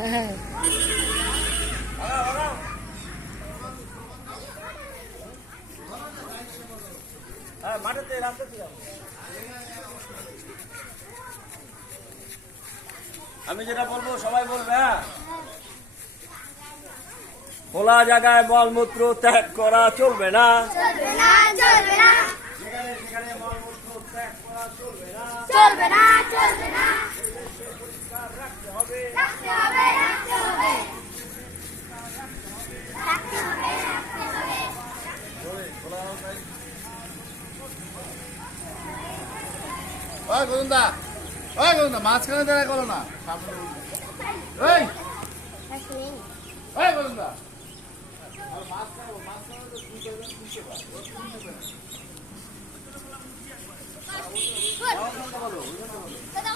আমি যেটা বলবো সবাই বলবে। হ্যাঁ, খোলা জায়গায় মলমূত্র ত্যাগ করা চলবে না। যেখানে সেখানে মলমূত্র ত্যাগ করা চলবে না। পরিষ্কার রাখতে হবে। মাঝখানে দাঁড়া করো না। Good.